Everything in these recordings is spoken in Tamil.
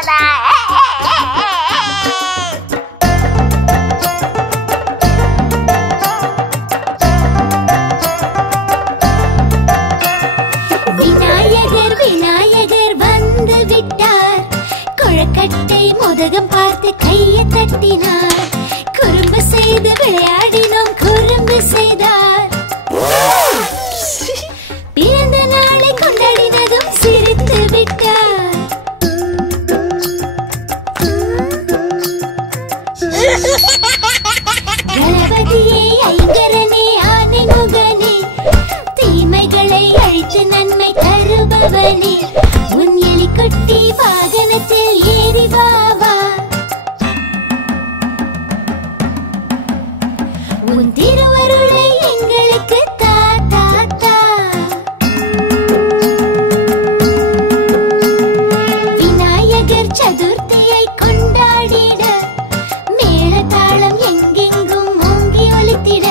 பிறந்ததா? விநாயகர் விநாயகர் வந்து விட்டார். குழக்கட்டை மோதகம் பார்த்து கையை தட்டினார். குறும்பு செய்து விளையாடினோம், குறும்பு செய்தார். பிறந்த நாளை கொண்டாடினதும் சிரித்து விட்டார். கணபதியே ஐங்கரனே ஆனை முகனே, தீமைகளை அழித்து நன்மை தருபவனே, உன் எலிக்குட்டி வாகனத்தில் ஏறி வா வா. உன் திருவருளை எங்களுக்கு தா தா தா. விநாயகர் சதுர்த்தியை கொண்டாடிட மேளதாளம் எங்கெங்கும் ஓங்கி ஒலித்திட,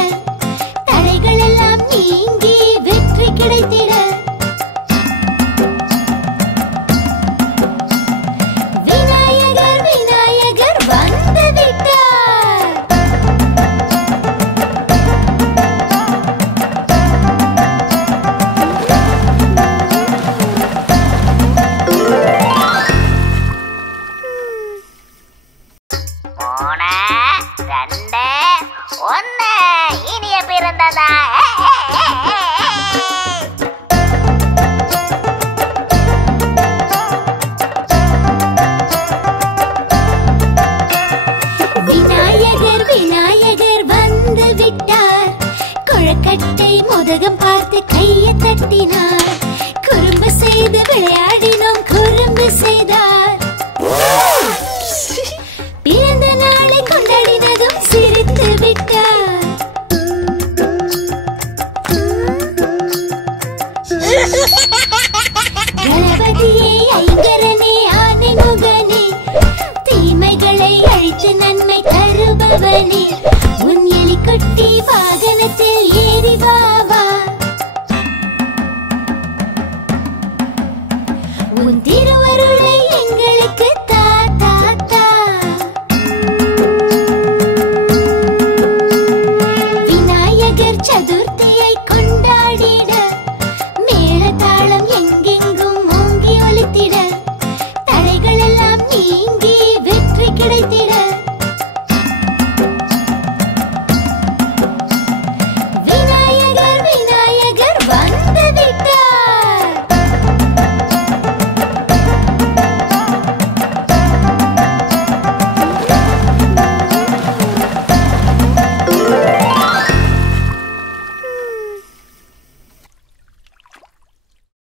தடைகள் எல்லாம் நீங்கி வெற்றி கிடைத்திட. விநாயகர் விநாயகர் வந்து விட்டார். மூணு, ரெண்டு, ஒன்னு. இனிய பிறந்ததா? விநாயகர் விநாயகர் வந்து விட்டார். குழக்கட்டை மோதகம் பார்த்து கையை தட்டினார்.